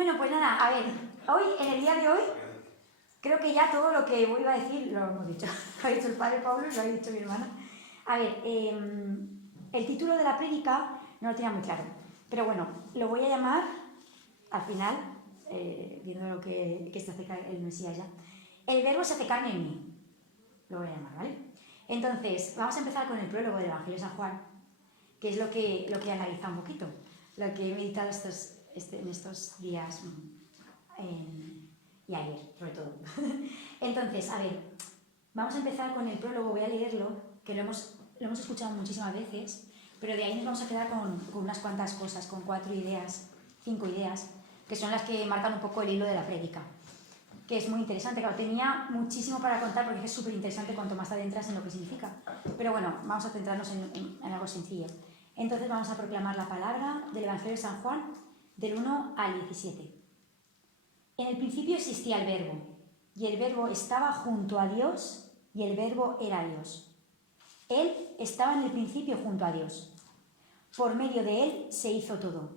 Bueno, pues nada, a ver, hoy, en el día de hoy, creo que ya todo lo que iba a decir lo hemos dicho. Lo ha dicho el padre Pablo y lo ha dicho mi hermana. A ver, el título de la prédica no lo tenía muy claro, pero bueno, lo voy a llamar, al final, viendo lo que se acerca el Mesías ya, el verbo se hace carne en mí. Lo voy a llamar, ¿vale? Entonces, vamos a empezar con el prólogo del Evangelio de San Juan, que es lo que he analizado un poquito, lo que he meditado en estos días y ayer, sobre todo. Entonces, a ver, vamos a empezar con el prólogo, voy a leerlo, que lo hemos escuchado muchísimas veces, pero de ahí nos vamos a quedar con unas cuantas cosas, con 4 ideas, 5 ideas, que son las que marcan un poco el hilo de la prédica, que es muy interesante. Claro, tenía muchísimo para contar porque es súper interesante cuanto más te adentras en lo que significa. Pero bueno, vamos a centrarnos en algo sencillo. Entonces vamos a proclamar la palabra del Evangelio de San Juan, del 1 al 17. En el principio existía el Verbo, y el Verbo estaba junto a Dios, y el Verbo era Dios. Él estaba en el principio junto a Dios. Por medio de Él se hizo todo,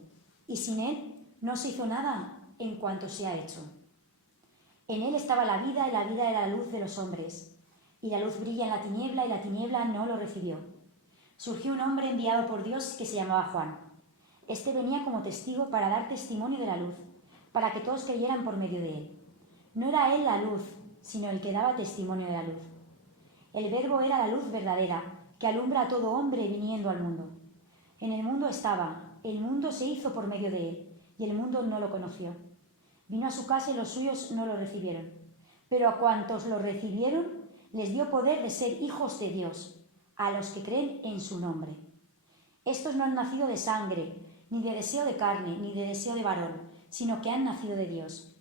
y sin Él no se hizo nada en cuanto se ha hecho. En Él estaba la vida, y la vida era la luz de los hombres. Y la luz brilla en la tiniebla, y la tiniebla no lo recibió. Surgió un hombre enviado por Dios que se llamaba Juan. Este venía como testigo para dar testimonio de la luz, para que todos creyeran por medio de él. No era él la luz, sino el que daba testimonio de la luz. El Verbo era la luz verdadera, que alumbra a todo hombre viniendo al mundo. En el mundo estaba, el mundo se hizo por medio de él, y el mundo no lo conoció. Vino a su casa y los suyos no lo recibieron. Pero a cuantos lo recibieron, les dio poder de ser hijos de Dios, a los que creen en su nombre. Estos no han nacido de sangre, ni de deseo de carne, ni de deseo de varón, sino que han nacido de Dios.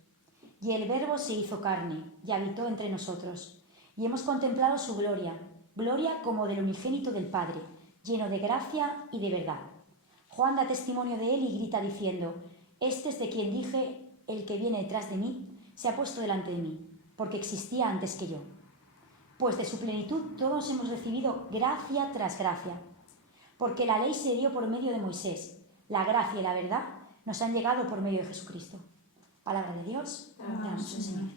Y el Verbo se hizo carne, y habitó entre nosotros. Y hemos contemplado su gloria, gloria como del unigénito del Padre, lleno de gracia y de verdad. Juan da testimonio de él y grita diciendo: este es de quien dije, el que viene detrás de mí, se ha puesto delante de mí, porque existía antes que yo. Pues de su plenitud todos hemos recibido gracia tras gracia. Porque la ley se dio por medio de Moisés, la gracia y la verdad nos han llegado por medio de Jesucristo. Palabra de Dios, gracias Señor.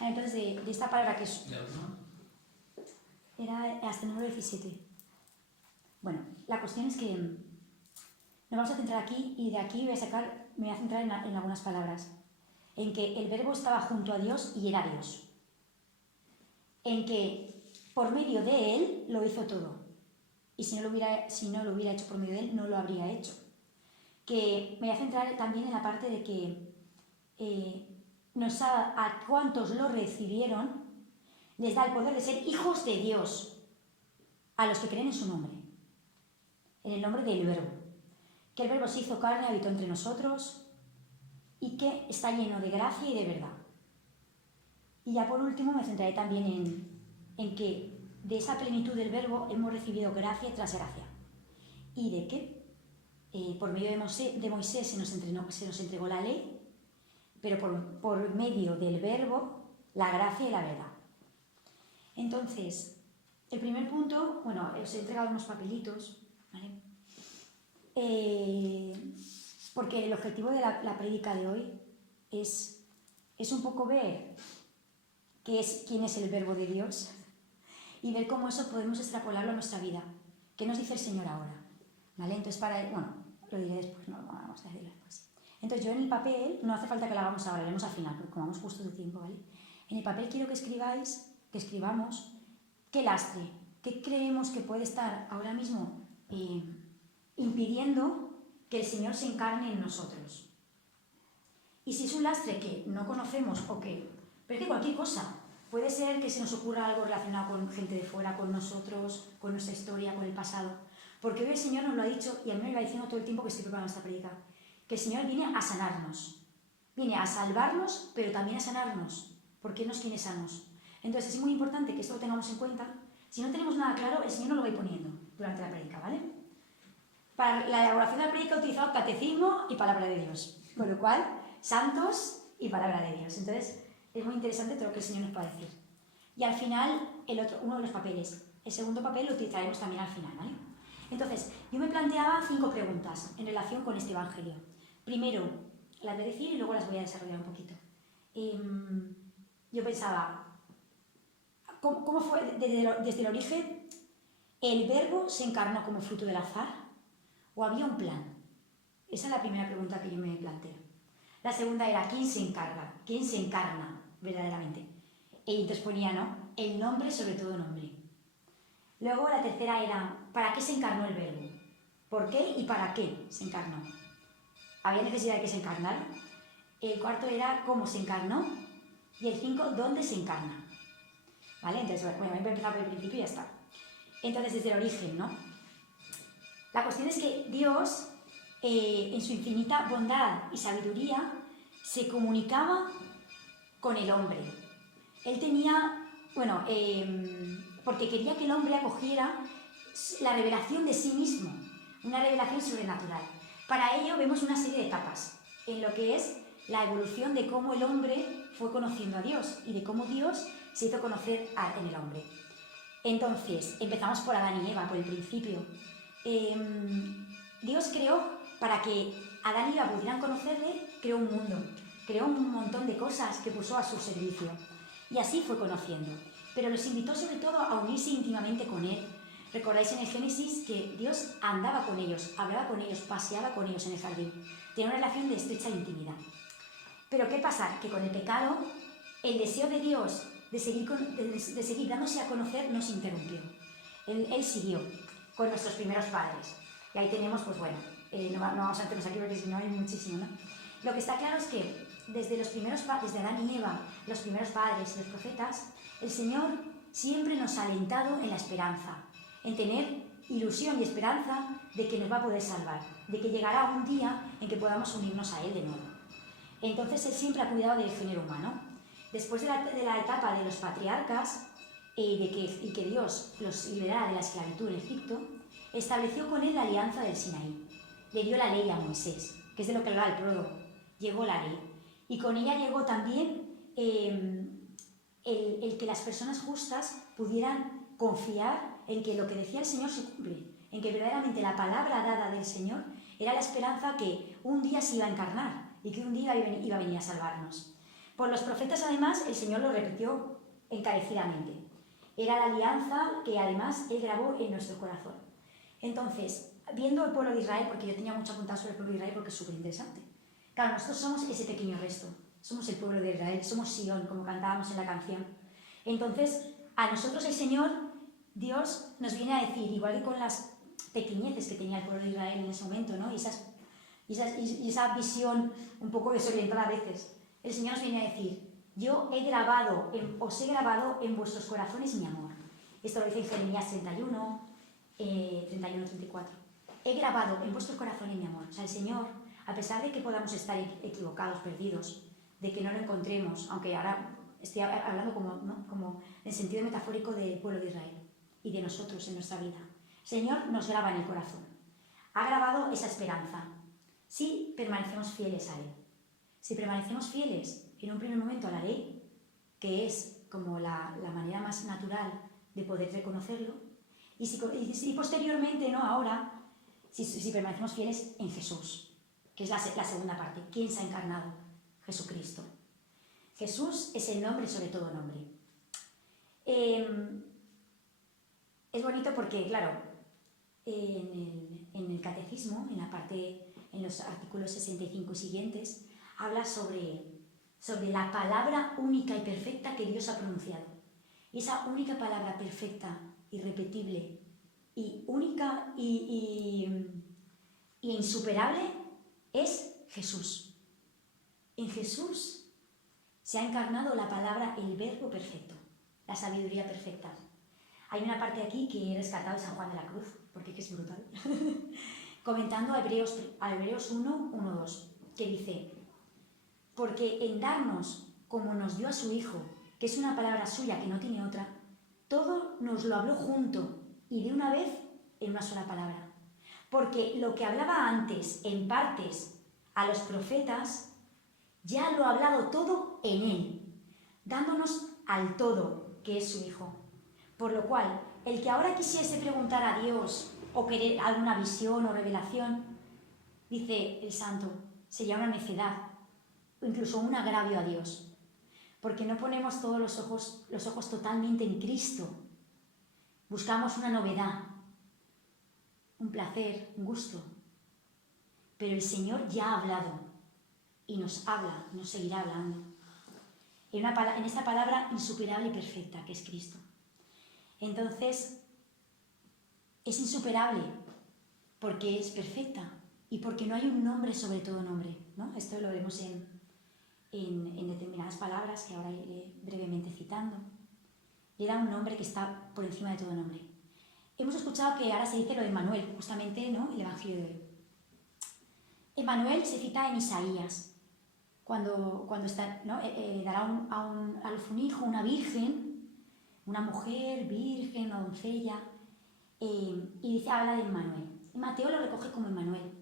Entonces, de esta palabra que es, era hasta el número 17. Bueno, la cuestión es que nos vamos a centrar aquí, y de aquí me voy a centrar en algunas palabras. En que el Verbo estaba junto a Dios y era Dios. En que por medio de él lo hizo todo. Y si no lo hubiera hecho por medio de él, no lo habría hecho. Que me voy a centrar también en la parte de que a cuantos lo recibieron, les da el poder de ser hijos de Dios, a los que creen en su nombre, en el nombre del Verbo. Que el Verbo se hizo carne, habitó entre nosotros, y que está lleno de gracia y de verdad. Y ya por último me centraré también en que de esa plenitud del Verbo hemos recibido gracia tras gracia. Y de que por medio de Moisés se nos entregó la ley, pero por medio del Verbo, la gracia y la verdad. Entonces, el primer punto, bueno, os he entregado unos papelitos, ¿vale? Porque el objetivo de la prédica de hoy es un poco ver quién es el Verbo de Dios, y ver cómo eso podemos extrapolarlo a nuestra vida. ¿Qué nos dice el Señor ahora? ¿Vale? Entonces, lo diré después, no vamos a decirlo después. Entonces, yo en el papel, no hace falta que lo hagamos ahora, lo haremos al final, porque como vamos justo de tiempo, ¿vale? En el papel quiero que escribamos qué lastre, qué creemos que puede estar ahora mismo impidiendo que el Señor se encarne en nosotros. Y si es un lastre que no conocemos pero es que cualquier cosa. Puede ser que se nos ocurra algo relacionado con gente de fuera, con nosotros, con nuestra historia, con el pasado. Porque hoy el Señor nos lo ha dicho, y a mí me lo va diciendo todo el tiempo que estoy preparando esta prédica, que el Señor viene a sanarnos. Viene a salvarnos, pero también a sanarnos, porque Él nos quiere sanos. Entonces es muy importante que esto lo tengamos en cuenta. Si no tenemos nada claro, el Señor nos lo va a ir poniendo durante la prédica, ¿vale? Para la elaboración de la prédica he utilizado catecismo y palabra de Dios. Con lo cual, santos y palabra de Dios. Entonces, es muy interesante todo lo que el Señor nos puede decir. Y al final, uno de los papeles. El segundo papel lo utilizaremos también al final, ¿vale? Entonces, yo me planteaba 5 preguntas en relación con este Evangelio. Primero, las voy a decir y luego las voy a desarrollar un poquito. Yo pensaba, ¿cómo fue desde el origen? ¿El verbo se encarnó como fruto del azar? ¿O había un plan? Esa es la primera pregunta que yo me planteo. La segunda era, ¿quién se encarga? ¿Quién se encarna verdaderamente? Y entonces ponía, ¿no? El nombre sobre todo nombre. Luego la tercera era, ¿para qué se encarnó el verbo? ¿Por qué y para qué se encarnó? ¿Había necesidad de que se encarnara? El cuarto era, ¿cómo se encarnó? Y el 5, ¿dónde se encarna? ¿Vale? Entonces, bueno, voy a empezar por el principio y ya está. Entonces, desde el origen, ¿no? La cuestión es que Dios, en su infinita bondad y sabiduría, se comunicaba con el hombre. Él tenía, bueno, porque quería que el hombre acogiera la revelación de sí mismo, una revelación sobrenatural. Para ello vemos una serie de etapas en lo que es la evolución de cómo el hombre fue conociendo a Dios y de cómo Dios se hizo conocer en el hombre. Entonces, empezamos por Adán y Eva, por el principio. Dios creó, para que Adán y Eva pudieran conocerle, creó un mundo, creó un montón de cosas que puso a su servicio. Y así fue conociendo. Pero los invitó sobre todo a unirse íntimamente con Él. Recordáis en el Génesis que Dios andaba con ellos, hablaba con ellos, paseaba con ellos en el jardín. Tenía una relación de estrecha intimidad. Pero ¿qué pasa? Que con el pecado, el deseo de Dios de seguir dándose a conocer no se interrumpió. Él siguió con nuestros primeros padres. Y ahí tenemos, pues bueno, no vamos a meternos aquí porque si no hay muchísimo, ¿no? Lo que está claro es que desde Adán y Eva, los primeros padres y los profetas, el Señor siempre nos ha alentado en la esperanza, en tener ilusión y esperanza de que nos va a poder salvar, de que llegará un día en que podamos unirnos a Él de nuevo. Entonces Él siempre ha cuidado del género humano. Después de la etapa de los patriarcas y que Dios los liberara de la esclavitud en Egipto, estableció con Él la alianza del Sinaí. Le dio la ley a Moisés, que es de lo que hablaba el prólogo. Llegó la ley. Y con ella llegó también el que las personas justas pudieran confiar en que lo que decía el Señor se cumple, en que verdaderamente la palabra dada del Señor era la esperanza que un día se iba a encarnar y que un día iba a venir a salvarnos. Por los profetas, además, el Señor lo repitió encarecidamente. Era la alianza que además Él grabó en nuestro corazón. Entonces, viendo el pueblo de Israel, porque yo tenía mucho apuntado sobre el pueblo de Israel porque es súper interesante. Claro, nosotros somos ese pequeño resto, somos el pueblo de Israel, somos Sion, como cantábamos en la canción. Entonces, a nosotros el Señor, Dios, nos viene a decir, igual que con las pequeñeces que tenía el pueblo de Israel en ese momento, ¿no? y esa visión un poco desorientada a veces, el Señor nos viene a decir, yo os he grabado en vuestros corazones mi amor. Esto lo dice en Jeremías 31, 34. He grabado en vuestros corazones mi amor. O sea, el Señor, a pesar de que podamos estar equivocados, perdidos, de que no lo encontremos, aunque ahora estoy hablando como en sentido metafórico del pueblo de Israel y de nosotros en nuestra vida, el Señor nos graba en el corazón. Ha grabado esa esperanza. Si permanecemos fieles a Él. Si permanecemos fieles en un primer momento a la ley, que es como la manera más natural de poder reconocerlo, y posteriormente, no ahora, si permanecemos fieles en Jesús, que es la segunda parte. ¿Quién se ha encarnado? Jesucristo. Jesús es el nombre sobre todo nombre. Es bonito porque, claro, en el catecismo, en los artículos 65 y siguientes, habla sobre la palabra única y perfecta que Dios ha pronunciado. Y esa única palabra perfecta, irrepetible, y única y insuperable es Jesús. En Jesús se ha encarnado la palabra, el verbo perfecto, la sabiduría perfecta. Hay una parte aquí que he rescatado de San Juan de la Cruz, porque es brutal, comentando a Hebreos 1, 1, 2, que dice, porque en darnos, como nos dio a su Hijo, que es una palabra suya que no tiene otra, todo nos lo habló junto y de una vez en una sola palabra. Porque lo que hablaba antes en partes a los profetas, ya lo ha hablado todo en Él, dándonos al todo, que es su Hijo. Por lo cual, el que ahora quisiese preguntar a Dios o querer alguna visión o revelación, dice el santo, sería una necedad, o incluso un agravio a Dios, porque no ponemos todos los ojos totalmente en Cristo. Buscamos una novedad, un placer, un gusto, pero el Señor ya ha hablado y nos habla, nos seguirá hablando. En esta palabra insuperable y perfecta que es Cristo. Entonces, es insuperable porque es perfecta y porque no hay un nombre sobre todo nombre, ¿no? Esto lo vemos en determinadas palabras que ahora iré brevemente citando. Le da un nombre que está por encima de todo nombre. Hemos escuchado que ahora se dice lo de Emmanuel, justamente, ¿no? El Evangelio de hoy. Emmanuel se cita en Isaías, cuando está, ¿no? Dará a luz un hijo, una virgen, una mujer, virgen, una doncella, y habla de Emmanuel. Y Mateo lo recoge como Emmanuel,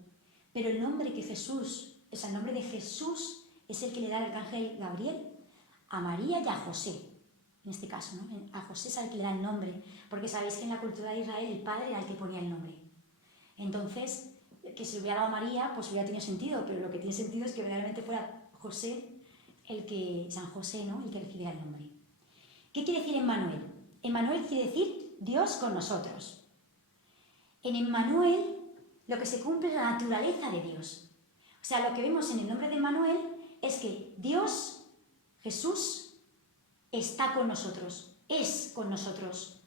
pero el nombre que Jesús, o sea, el nombre de Jesús es el que le da el arcángel Gabriel a María y a José, en este caso, ¿no? A José es el que le da el nombre, porque sabéis que en la cultura de Israel el padre era el que ponía el nombre. Entonces, que si lo hubiera dado a María, pues hubiera tenido sentido, pero lo que tiene sentido es que realmente fuera José, San José, ¿no? El que recibiera el nombre. ¿Qué quiere decir Emmanuel? Emmanuel quiere decir Dios con nosotros. En Emmanuel lo que se cumple es la naturaleza de Dios. O sea, lo que vemos en el nombre de Emmanuel es que Dios, Jesús, está con nosotros, es con nosotros.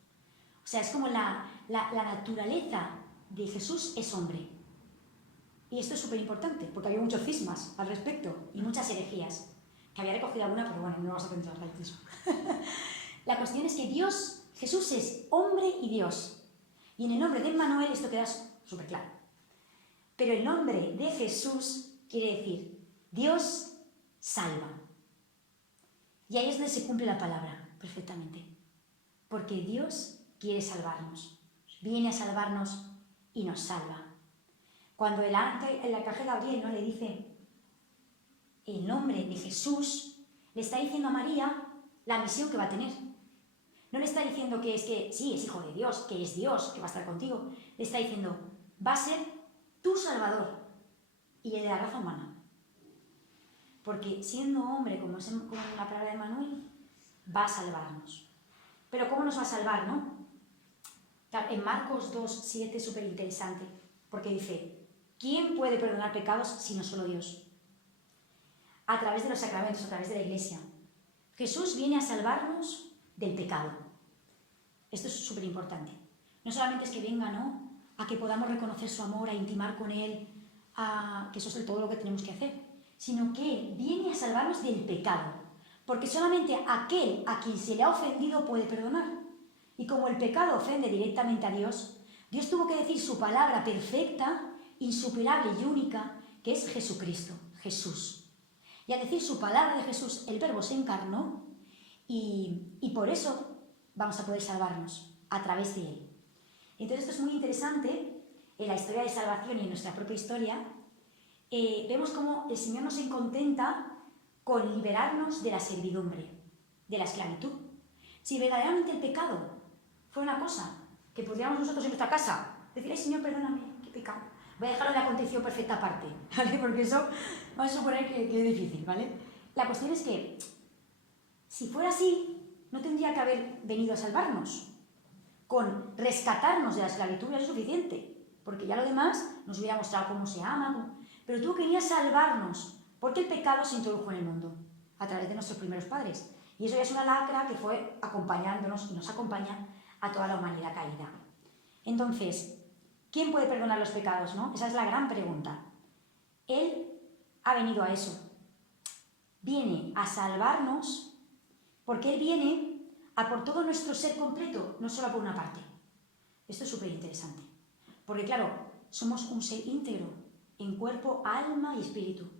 O sea, es como la naturaleza de Jesús es hombre. Y esto es súper importante, porque había muchos cismas al respecto y muchas herejías, que había recogido alguna, pero bueno, no vamos a centrar en eso. La cuestión es que Dios, Jesús es hombre y Dios. Y en el nombre de Emmanuel esto queda súper claro. Pero el nombre de Jesús quiere decir Dios salva. Y ahí es donde se cumple la palabra perfectamente. Porque Dios quiere salvarnos. Viene a salvarnos y nos salva. Cuando el arcángel Gabriel, ¿no?, le dice el nombre de Jesús, le está diciendo a María la misión que va a tener. No le está diciendo que sí, es hijo de Dios, que es Dios, que va a estar contigo. Le está diciendo, va a ser tu Salvador y el de la raza humana. Porque siendo hombre, como la palabra de Emmanuel, va a salvarnos. Pero ¿cómo nos va a salvar, no? En Marcos 2:7 es súper interesante, porque dice, ¿quién puede perdonar pecados sino solo Dios? A través de los sacramentos, a través de la Iglesia. Jesús viene a salvarnos del pecado. Esto es súper importante. No solamente es que venga, ¿no?, a que podamos reconocer su amor, a intimar con Él, que eso es todo lo que tenemos que hacer, sino que viene a salvarnos del pecado. Porque solamente aquel a quien se le ha ofendido puede perdonar. Y como el pecado ofende directamente a Dios, Dios tuvo que decir su palabra perfecta, insuperable y única, que es Jesucristo, Jesús. Y al decir su palabra de Jesús, el Verbo se encarnó y por eso vamos a poder salvarnos a través de Él. Entonces esto es muy interesante en la historia de salvación y en nuestra propia historia. Vemos cómo el Señor nos contenta con liberarnos de la servidumbre, de la esclavitud. Si verdaderamente el pecado fue una cosa que pudiéramos nosotros en nuestra casa decir, ay Señor, perdóname, qué pecado, voy a dejarlo en la condición perfecta aparte, ¿vale? Porque eso vamos a suponer que es difícil, ¿vale? La cuestión es que si fuera así, no tendría que haber venido a salvarnos. Con rescatarnos de la esclavitud ya es suficiente, porque ya lo demás nos hubiera mostrado cómo se ama, pero tú querías salvarnos, porque el pecado se introdujo en el mundo, a través de nuestros primeros padres. Y eso ya es una lacra que fue acompañándonos y nos acompaña a toda la humanidad caída. Entonces, ¿quién puede perdonar los pecados, no? Esa es la gran pregunta. Él ha venido a eso. Viene a salvarnos porque Él viene a por todo nuestro ser completo, no solo por una parte. Esto es súper interesante. Porque claro, somos un ser íntegro, en cuerpo, alma y espíritu.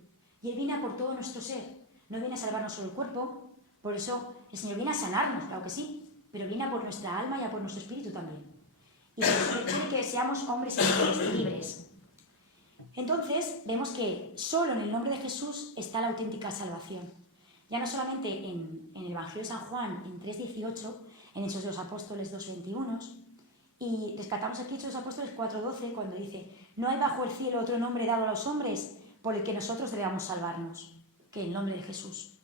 Y Él viene a por todo nuestro ser. No viene a salvarnos solo el cuerpo, por eso el Señor viene a sanarnos, claro que sí, pero viene a por nuestra alma y a por nuestro espíritu también. Y quiere que seamos hombres y mujeres libres. Entonces, vemos que solo en el nombre de Jesús está la auténtica salvación. Ya no solamente en el Evangelio de San Juan, en 3:18, en Hechos de los Apóstoles 2:21, y rescatamos aquí Hechos de los Apóstoles 4:12, cuando dice, no hay bajo el cielo otro nombre dado a los hombres por el que nosotros debamos salvarnos. que el nombre de Jesús.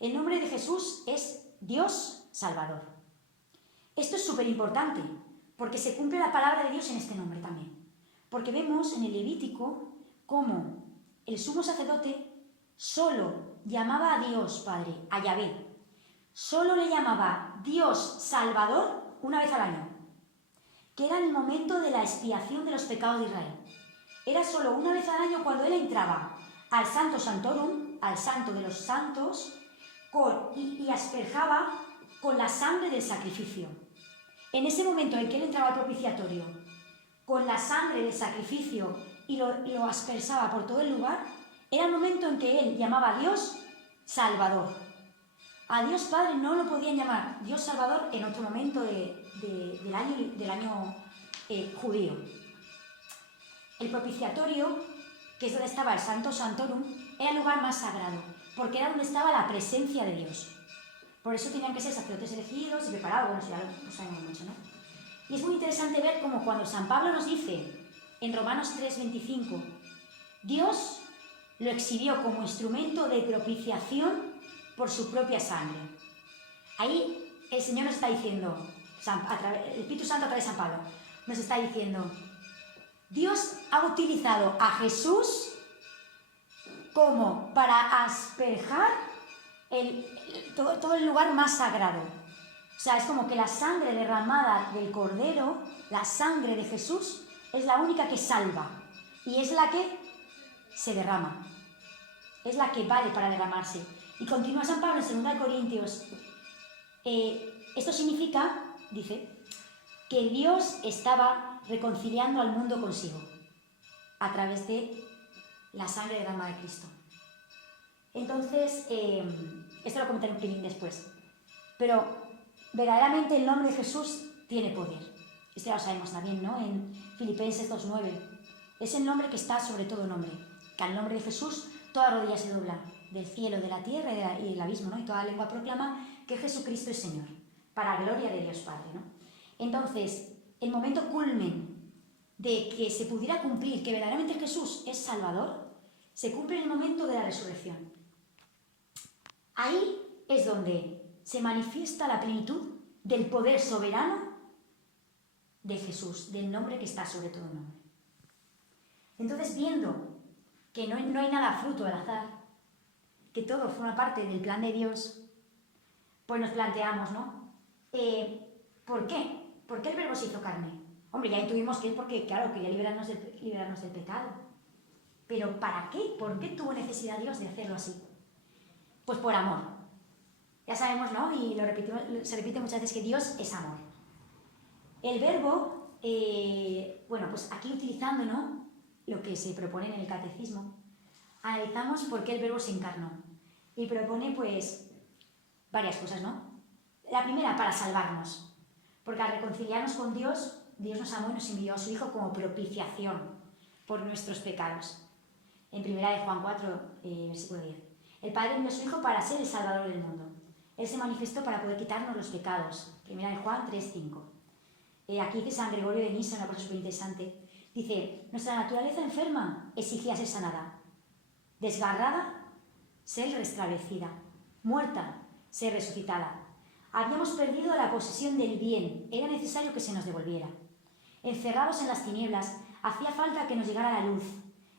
El nombre de Jesús es Dios Salvador. Esto es súper importante, porque se cumple la palabra de Dios en este nombre también. Porque vemos en el Levítico cómo el sumo sacerdote solo llamaba a Dios Padre, a Yahvé. Solo le llamaba Dios Salvador una vez al año, que era el momento de la expiación de los pecados de Israel. Era solo una vez al año cuando él entraba al Santo Santorum, al Santo de los Santos, y asperjaba con la sangre del sacrificio. En ese momento en que él entraba al propiciatorio, con la sangre del sacrificio y lo aspersaba por todo el lugar, era el momento en que él llamaba a Dios Salvador. A Dios Padre no lo podían llamar Dios Salvador en otro momento del año judío. El propiciatorio, que es donde estaba el Santo Santorum, era el lugar más sagrado, porque era donde estaba la presencia de Dios. Por eso tenían que ser sacerdotes elegidos y preparados, bueno, ya lo sabemos mucho, ¿no? Y es muy interesante ver cómo cuando San Pablo nos dice, en Romanos 3:25, Dios lo exhibió como instrumento de propiciación por su propia sangre. Ahí el Señor nos está diciendo, el Espíritu Santo a través de San Pablo, nos está diciendo, Dios ha utilizado a Jesús como para asperjar todo el lugar más sagrado. O sea, es como que la sangre derramada del Cordero, la sangre de Jesús, es la única que salva y es la que se derrama. Es la que vale para derramarse. Y continúa San Pablo en 2 Corintios. Esto significa, dice, que Dios estaba reconciliando al mundo consigo a través de la sangre derramada de Cristo. Entonces, esto lo comentaré un pelín después. Pero verdaderamente el nombre de Jesús tiene poder. Esto ya lo sabemos también, ¿no? En Filipenses 2:9. Es el nombre que está sobre todo nombre. Que al nombre de Jesús toda rodilla se dobla, del cielo, de la tierra y del abismo, ¿no? Y toda lengua proclama que Jesucristo es Señor, para gloria de Dios Padre, ¿no? Entonces, el momento culmen de que se pudiera cumplir que verdaderamente Jesús es Salvador, se cumple en el momento de la resurrección. Ahí es donde se manifiesta la plenitud del poder soberano de Jesús, del nombre que está sobre todo nombre. Entonces, viendo que no hay nada fruto del azar, que todo forma parte del plan de Dios, pues nos planteamos, ¿no? ¿Por qué? ¿Por qué el Verbo se hizo carne? Hombre, ya intuimos que es porque, claro, quería liberarnos del pecado. ¿Pero para qué? ¿Por qué tuvo necesidad Dios de hacerlo así? Pues por amor. Ya sabemos, ¿no? Y se repite muchas veces que Dios es amor. El Verbo, bueno, pues aquí utilizando, ¿no?, lo que se propone en el catecismo, analizamos por qué el Verbo se encarnó. Y propone, pues, varias cosas, ¿no? La primera, para salvarnos. Porque al reconciliarnos con Dios, Dios nos amó y nos envió a su Hijo como propiciación por nuestros pecados. En 1 Juan 4, versículo 10. El Padre envió a su Hijo para ser el Salvador del mundo. Él se manifestó para poder quitarnos los pecados. 1 Juan 3:5. Aquí dice San Gregorio de Nisa, una cosa súper interesante. Dice, nuestra naturaleza enferma exigía ser sanada. Desgarrada, ser restablecida. Muerta, ser resucitada. Habíamos perdido la posesión del bien. Era necesario que se nos devolviera. Encerrados en las tinieblas, hacía falta que nos llegara la luz.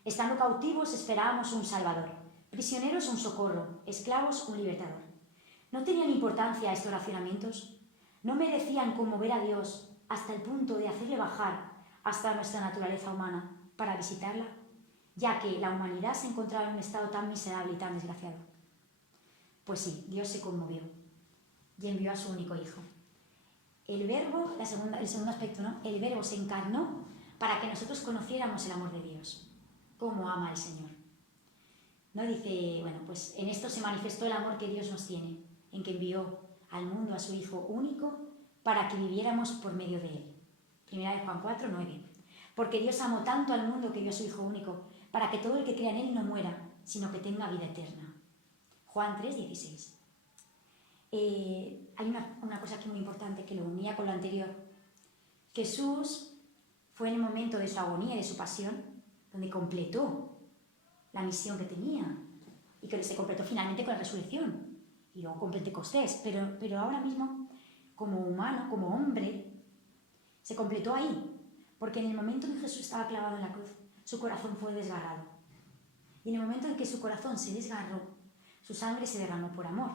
Estando cautivos, esperábamos un Salvador. Prisioneros, un socorro. Esclavos, un libertador. ¿No tenían importancia estos racionamientos? ¿No merecían conmover a Dios hasta el punto de hacerle bajar hasta nuestra naturaleza humana para visitarla, ya que la humanidad se encontraba en un estado tan miserable y tan desgraciado? Pues sí, Dios se conmovió y envió a su único Hijo. El Verbo, el segundo aspecto, ¿no? El Verbo se encarnó para que nosotros conociéramos el amor de Dios, cómo ama al Señor. ¿No? Dice, bueno, pues en esto se manifestó el amor que Dios nos tiene, en que envió al mundo a su Hijo único para que viviéramos por medio de Él. 1 Juan 4:9. Porque Dios amó tanto al mundo que dio a su Hijo único, para que todo el que crea en Él no muera, sino que tenga vida eterna. Juan 3:16. Hay una cosa aquí muy importante que lo unía con lo anterior. Jesús fue en el momento de su agonía y de su pasión donde completó la misión que tenía. y que se completó finalmente con la resurrección y luego con Pentecostés, pero ahora mismo, como humano, como hombre, se completó ahí, porque en el momento en que Jesús estaba clavado en la cruz, su corazón fue desgarrado. Y en el momento en que su corazón se desgarró, su sangre se derramó por amor.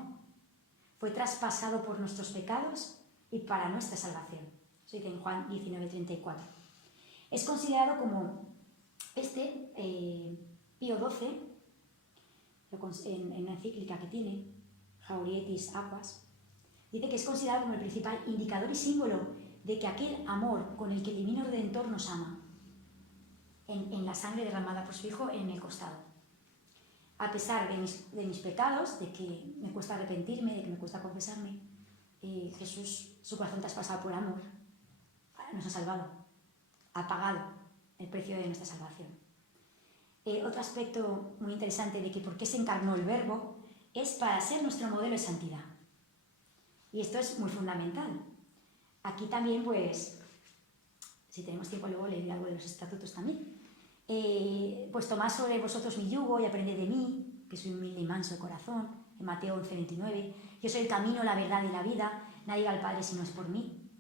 Fue traspasado por nuestros pecados y para nuestra salvación. Eso dice en Juan 19:34. Es considerado como Pío XII, en una encíclica que tiene, Haurietis Aquas, dice que es considerado como el principal indicador y símbolo de que aquel amor con el que el divino Redentor nos ama, en la sangre derramada por su Hijo en el costado. A pesar de mis pecados, de que me cuesta arrepentirme, de que me cuesta confesarme, Jesús, su corazón traspasado por amor, nos ha salvado, ha pagado el precio de nuestra salvación. Otro aspecto muy interesante de que por qué se encarnó el Verbo es para ser nuestro modelo de santidad. Y esto es muy fundamental. Aquí también, pues, si tenemos tiempo luego leeré algo de los estatutos también. Pues tomad sobre vosotros mi yugo y aprended de mí, que soy humilde y manso de corazón, en Mateo 11:29. Yo soy el camino, la verdad y la vida, nadie va al Padre si no es por mí.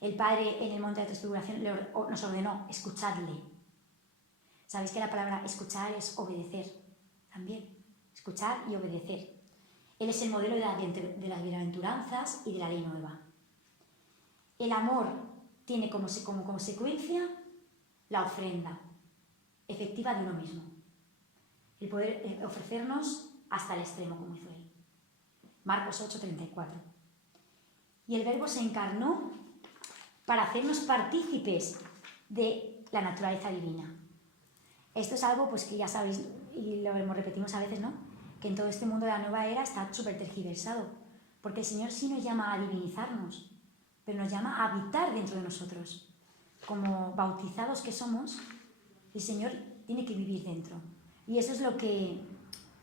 El Padre en el monte de la transfiguración nos ordenó, escuchadle. Sabéis que la palabra escuchar es obedecer también, escuchar y obedecer. Él es el modelo de las bienaventuranzas y de la ley nueva. El amor tiene como consecuencia la ofrenda efectiva de uno mismo. El poder ofrecernos hasta el extremo, como hizo él. Marcos 8:34. Y el Verbo se encarnó para hacernos partícipes de la naturaleza divina. Esto es algo pues, que ya sabéis, y lo repetimos a veces, ¿no? Que en todo este mundo de la nueva era está súper tergiversado. Porque el Señor sí nos llama a divinizarnos, pero nos llama a habitar dentro de nosotros. Como bautizados que somos, el Señor tiene que vivir dentro. Y eso es lo que...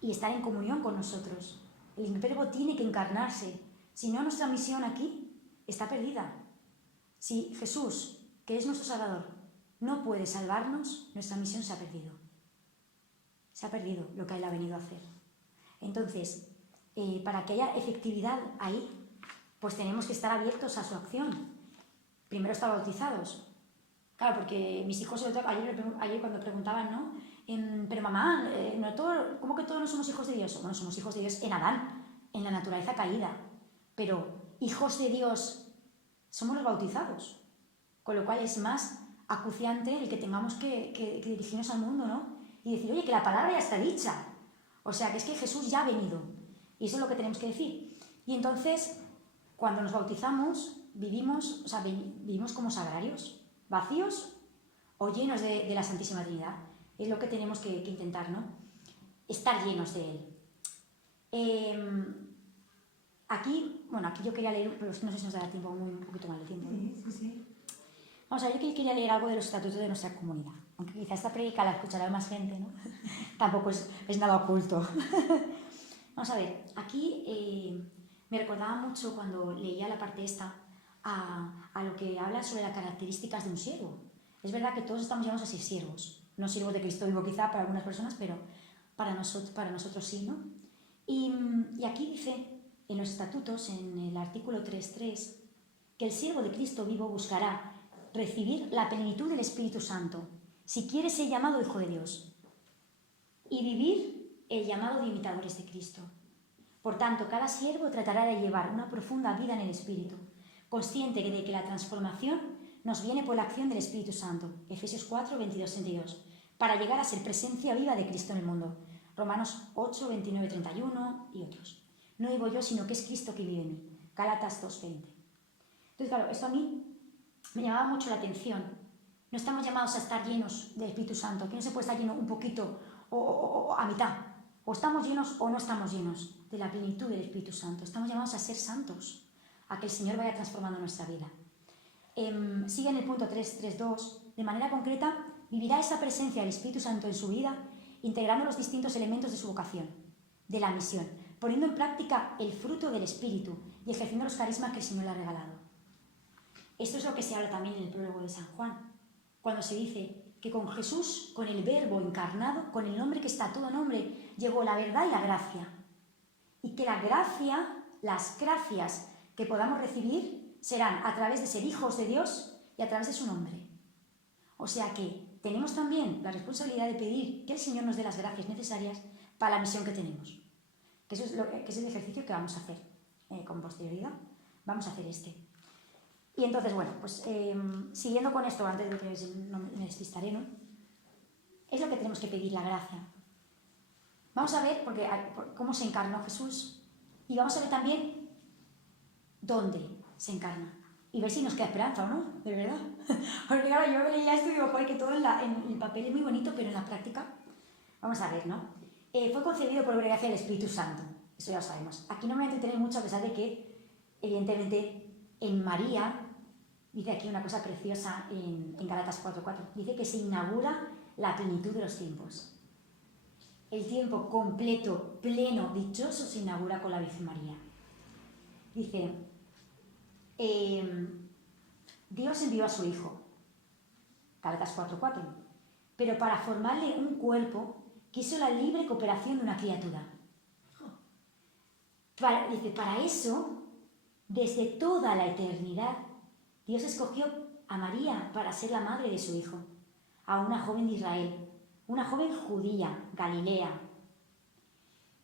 y estar en comunión con nosotros. El Verbo tiene que encarnarse. Si no, nuestra misión aquí está perdida. Si Jesús, que es nuestro Salvador, no puede salvarnos, nuestra misión se ha perdido. Se ha perdido lo que Él ha venido a hacer. Entonces, para que haya efectividad ahí, pues tenemos que estar abiertos a su acción. Primero estar bautizados. Claro, porque mis hijos, ayer cuando preguntaban, ¿no? Pero mamá, ¿cómo que todos no somos hijos de Dios? Bueno, somos hijos de Dios en Adán, en la naturaleza caída. Pero hijos de Dios somos los bautizados. Con lo cual es más acuciante el que tengamos que dirigirnos al mundo, ¿no? Y decir, oye, que la palabra ya está dicha. O sea, que es que Jesús ya ha venido. Y eso es lo que tenemos que decir. Y entonces, cuando nos bautizamos, vivimos como sagrarios, vacíos o llenos de la Santísima Trinidad. Es lo que tenemos que intentar, ¿no? Estar llenos de Él. Aquí yo quería leer, pero no sé si nos dará tiempo, un poquito más de tiempo, ¿no? Sí. Vamos a ver, yo quería leer algo de los estatutos de nuestra comunidad. Aunque quizá esta predica la escuchará más gente, ¿no? Tampoco es nada oculto. Vamos a ver, aquí me recordaba mucho cuando leía la parte esta a lo que habla sobre las características de un siervo. Es verdad que todos estamos llamados a ser siervos. No siervos de Cristo vivo quizá para algunas personas, pero para nosotros sí, ¿no? Y aquí dice, en los estatutos, en el artículo 3.3, que el siervo de Cristo vivo buscará recibir la plenitud del Espíritu Santo, si quiere ser llamado Hijo de Dios, y vivir el llamado de imitadores de Cristo. Por tanto, cada siervo tratará de llevar una profunda vida en el Espíritu, consciente de que la transformación nos viene por la acción del Espíritu Santo, Efesios 4, 22, 32, para llegar a ser presencia viva de Cristo en el mundo, Romanos 8, 29, 31 y otros. No vivo yo, sino que es Cristo que vive en mí, Gálatas 2, 20. Entonces, claro, esto a mí me llamaba mucho la atención. No estamos llamados a estar llenos del Espíritu Santo, que no se puede estar lleno un poquito o a mitad. O estamos llenos o no estamos llenos de la plenitud del Espíritu Santo. Estamos llamados a ser santos, a que el Señor vaya transformando nuestra vida. Sigue en el punto 3.3.2. De manera concreta, vivirá esa presencia del Espíritu Santo en su vida, integrando los distintos elementos de su vocación, de la misión, poniendo en práctica el fruto del Espíritu y ejerciendo los carismas que el Señor le ha regalado. Esto es lo que se habla también en el prólogo de San Juan, cuando se dice que con Jesús, con el Verbo encarnado, con el nombre que está todo nombre, llegó la verdad y la gracia. Y que la gracia, las gracias que podamos recibir serán a través de ser hijos de Dios y a través de su nombre. O sea que tenemos también la responsabilidad de pedir que el Señor nos dé las gracias necesarias para la misión que tenemos. Que eso es el ejercicio que vamos a hacer con posterioridad. Vamos a hacer este. Y entonces, bueno, pues siguiendo con esto, antes de que no me despistaré, ¿no? Es lo que tenemos que pedir, la gracia. Vamos a ver cómo se encarnó Jesús y vamos a ver también dónde se encarna. Y ver si nos queda esperanza o no, de verdad. Porque claro, yo leía esto y digo, joder, que todo en el papel es muy bonito, pero en la práctica, vamos a ver, ¿no? Fue concebido por gracia del Espíritu Santo, eso ya lo sabemos. Aquí no me voy a entretener mucho a pesar de que, evidentemente, en María, dice aquí una cosa preciosa en Gálatas 4:4, dice que se inaugura la plenitud de los tiempos. El tiempo completo, pleno, dichoso se inaugura con la Virgen María. Dice, Dios envió a su Hijo, Gálatas 4:4, pero para formarle un cuerpo quiso la libre cooperación de una criatura. Dice, para eso, desde toda la eternidad, Dios escogió a María para ser la madre de su Hijo, a una joven de Israel, una joven judía, Galilea.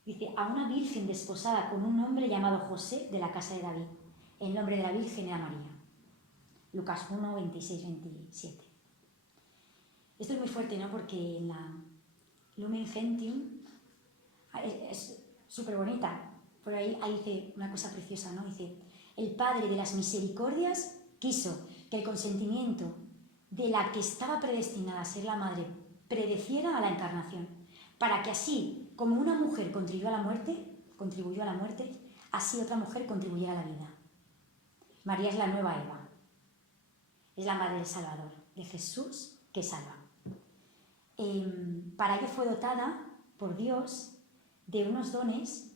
Dice, a una virgen desposada con un hombre llamado José de la casa de David. El nombre de la virgen era María. Lucas 1, 26, 27. Esto es muy fuerte, ¿no? Porque en la Lumen Gentium es súper bonita. Por ahí dice una cosa preciosa, ¿no? Dice, el Padre de las misericordias quiso que el consentimiento de la que estaba predestinada a ser la madre predeciera a la encarnación, para que así como una mujer contribuyó a la muerte, así otra mujer contribuyera a la vida. María es la nueva Eva, es la madre del Salvador, de Jesús que salva. Para ello fue dotada por Dios de unos dones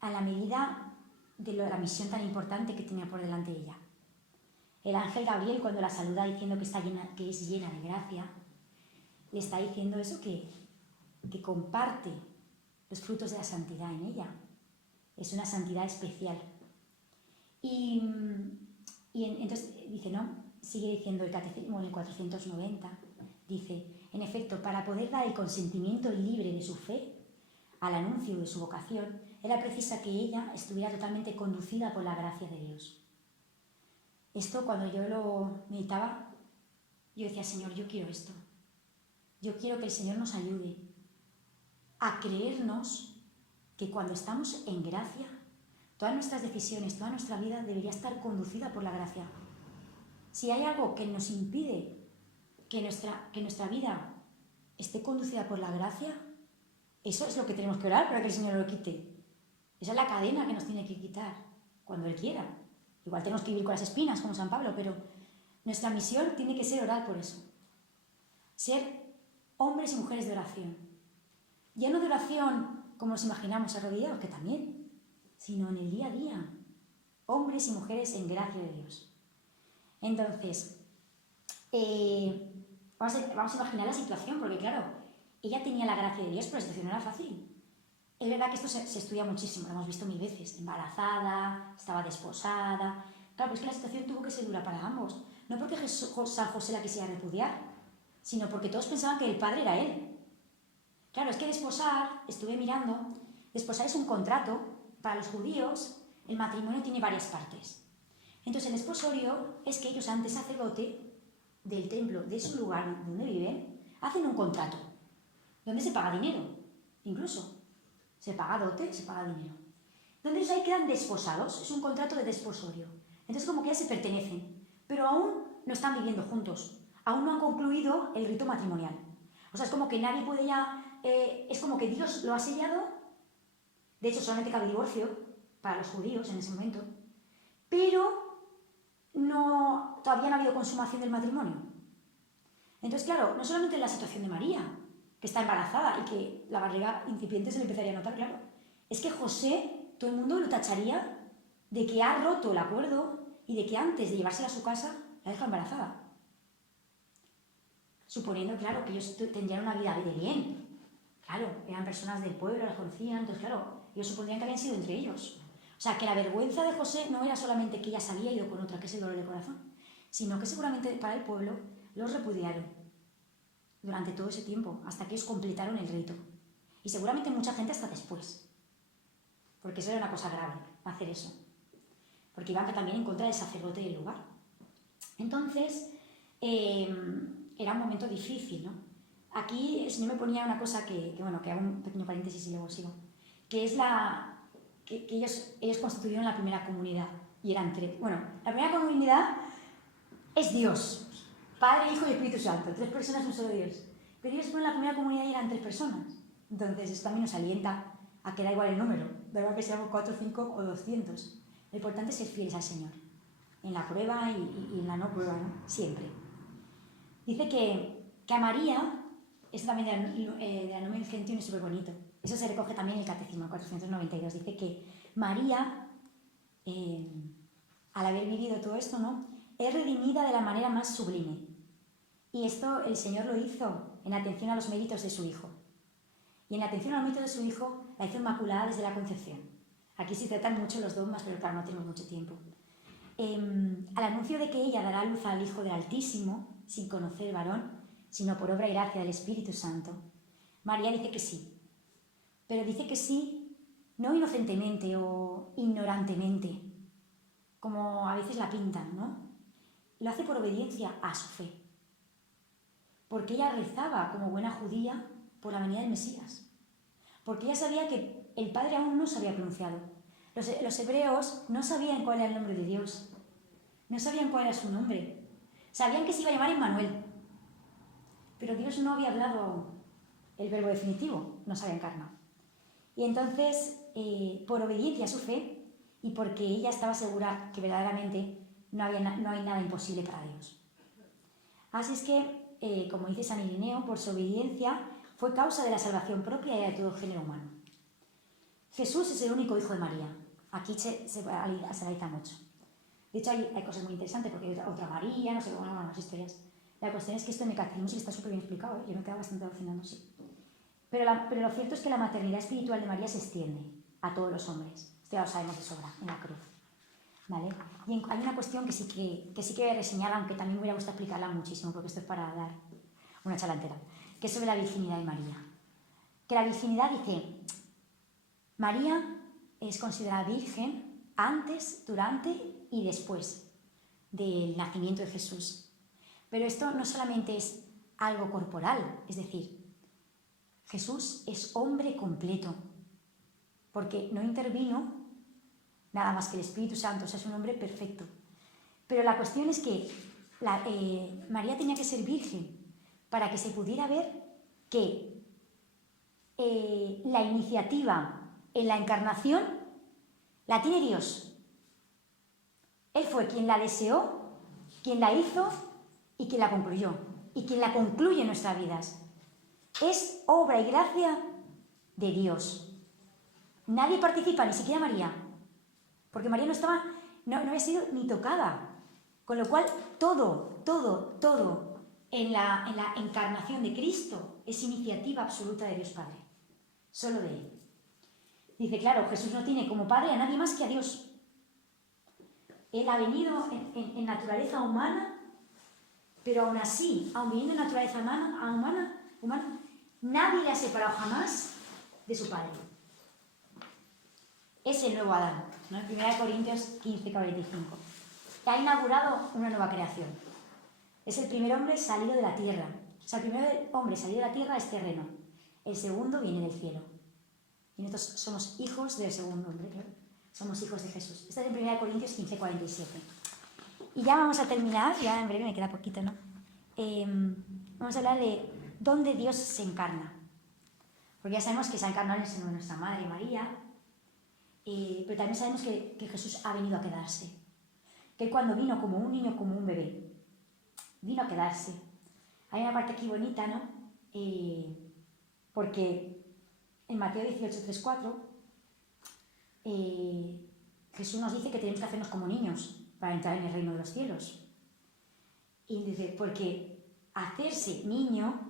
a la medida de la misión tan importante que tenía por delante ella. El ángel Gabriel, cuando la saluda diciendo que es llena de gracia, le está diciendo eso, que comparte los frutos de la santidad en ella. Es una santidad especial. Y entonces dice, ¿no? Sigue diciendo el Catecismo en el 490, dice, en efecto, para poder dar el consentimiento libre de su fe al anuncio de su vocación, era precisa que ella estuviera totalmente conducida por la gracia de Dios. Esto, cuando yo lo meditaba, yo decía, Señor, yo quiero esto. Yo quiero que el Señor nos ayude a creernos que cuando estamos en gracia, todas nuestras decisiones, toda nuestra vida debería estar conducida por la gracia. Si hay algo que nos impide que nuestra vida esté conducida por la gracia, eso es lo que tenemos que orar para que el Señor lo quite. Esa es la cadena que nos tiene que quitar cuando Él quiera. Igual tenemos que vivir con las espinas, como San Pablo, pero nuestra misión tiene que ser orar por eso. Ser hombres y mujeres de oración. Ya no de oración como nos imaginamos arrodillados, que también, sino en el día a día. Hombres y mujeres en gracia de Dios. Entonces, vamos a imaginar la situación, porque claro, ella tenía la gracia de Dios, pero la situación no era fácil. Es verdad que esto se estudia muchísimo, lo hemos visto 1000 veces. Embarazada, estaba desposada. Claro, pues que la situación tuvo que ser dura para ambos. No porque San José la quisiera repudiar, sino porque todos pensaban que el padre era él. Claro, es que desposar, estuve mirando, desposar es un contrato. Para los judíos, el matrimonio tiene varias partes. Entonces, el desposorio es que ellos, ante sacerdote del templo, de su lugar donde viven, hacen un contrato, donde se paga dinero, incluso. Se paga dote, se paga dinero. Donde ellos ahí quedan desposados, es un contrato de desposorio. Entonces como que ya se pertenecen, pero aún no están viviendo juntos, aún no han concluido el rito matrimonial. O sea, es como que nadie puede ya, es como que Dios lo ha sellado, de hecho solamente cabe divorcio para los judíos en ese momento, pero todavía no ha habido consumación del matrimonio. Entonces claro, no solamente en la situación de María, que está embarazada y que la barriga incipiente se le empezaría a notar, claro. Es que José, todo el mundo lo tacharía de que ha roto el acuerdo y de que antes de llevársela a su casa la deja embarazada. suponiendo, claro, que ellos tendrían una vida de bien. Claro, eran personas del pueblo, las conocían, entonces, claro, ellos supondrían que habían sido entre ellos. O sea, que la vergüenza de José no era solamente que ella se había ido con otra, que es el dolor de corazón, sino que seguramente para el pueblo los repudiaron durante todo ese tiempo, hasta que ellos completaron el rito. Y seguramente mucha gente hasta después, porque eso era una cosa grave, hacer eso. Porque iban también en contra del sacerdote del lugar. Entonces, era un momento difícil, ¿no? Aquí el Señor me ponía una cosa que hago un pequeño paréntesis y luego sigo, que es que ellos constituyeron la primera comunidad, y eran tres. Bueno, la primera comunidad es Dios, Padre, Hijo y Espíritu Santo, 3 personas, un solo Dios. Pero ellos fueron la primera comunidad y eran 3 personas. Entonces, esto también nos alienta a que da igual el número, da igual que seamos 4, 5 o 200. Lo importante es ser fieles al Señor, en la prueba y en la no prueba, ¿no? Siempre. Dice que a María, esto también de la Nomen Gentium es súper bonito, eso se recoge también en el Catecismo 492, dice que María, al haber vivido todo esto, ¿no?, es redimida de la manera más sublime. Y esto el Señor lo hizo en atención a los méritos de su Hijo. Y en atención a los méritos de su Hijo, la hizo inmaculada desde la concepción. Aquí se tratan mucho los dogmas, pero claro, no tenemos mucho tiempo. Al anuncio de que ella dará luz al Hijo del Altísimo, sin conocer varón, sino por obra y gracia del Espíritu Santo, María dice que sí. Pero dice que sí, no inocentemente o ignorantemente, como a veces la pintan, ¿no? Lo hace por obediencia a su fe. Porque ella rezaba como buena judía por la venida del Mesías. Porque ella sabía que el Padre aún no se había pronunciado. Los hebreos no sabían cuál era el nombre de Dios. No sabían cuál era su nombre. Sabían que se iba a llamar Emmanuel. Pero Dios no había hablado el verbo definitivo, no se había encarnado. Y entonces, por obediencia a su fe y porque ella estaba segura que verdaderamente no hay nada imposible para Dios. Así es que, como dice San Irineo, por su obediencia fue causa de la salvación propia y de todo género humano. Jesús es el único hijo de María. Aquí se analiza mucho. De hecho, hay cosas muy interesantes, porque hay otra María, no sé cómo llaman las historias. La cuestión es que esto en el catecismo sí está súper bien explicado, ¿eh? Yo me he quedado bastante alucinando, sí. Pero lo cierto es que la maternidad espiritual de María se extiende a todos los hombres. Esto ya lo sabemos de sobra, en la cruz. ¿Vale? Y hay una cuestión que sí que voy a reseñar, aunque también me hubiera gustado explicarla muchísimo, porque esto es para dar una charla entera, que es sobre la virginidad de María. Que la virginidad dice, María es considerada virgen antes, durante y después del nacimiento de Jesús. Pero esto no solamente es algo corporal, es decir, Jesús es hombre completo, porque no intervino nada más que el Espíritu Santo, o sea, es un hombre perfecto. Pero la cuestión es que María tenía que ser virgen para que se pudiera ver que la iniciativa en la encarnación la tiene Dios. Él fue quien la deseó, quien la hizo y quien la concluyó, y quien la concluye en nuestras vidas. Es obra y gracia de Dios. Nadie participa, ni siquiera María, porque María no había sido ni tocada. Con lo cual, todo en la encarnación de Cristo es iniciativa absoluta de Dios Padre. Solo de Él. Dice, claro, Jesús no tiene como Padre a nadie más que a Dios. Él ha venido en naturaleza humana, pero aún así, aun viniendo en naturaleza humana, nadie le ha separado jamás de su Padre. Es el nuevo Adán, ¿no? 1 Corintios 15, 45. Que ha inaugurado una nueva creación. Es el primer hombre salido de la tierra. O sea, el primer hombre salido de la tierra es terreno. El segundo viene del cielo. Y nosotros somos hijos del segundo hombre, claro. Somos hijos de Jesús. Esta es en 1 Corintios 15, 47. Y ya vamos a terminar, ya en breve me queda poquito, ¿no? Vamos a hablar de dónde Dios se encarna. Porque ya sabemos que se ha encarnado en el seno de nuestra Madre María, pero también sabemos que Jesús ha venido a quedarse. Que Él cuando vino como un niño, como un bebé, vino a quedarse. Hay una parte aquí bonita, ¿no? Porque en Mateo 18, 3, 4, Jesús nos dice que tenemos que hacernos como niños para entrar en el reino de los cielos. Y dice, porque hacerse niño,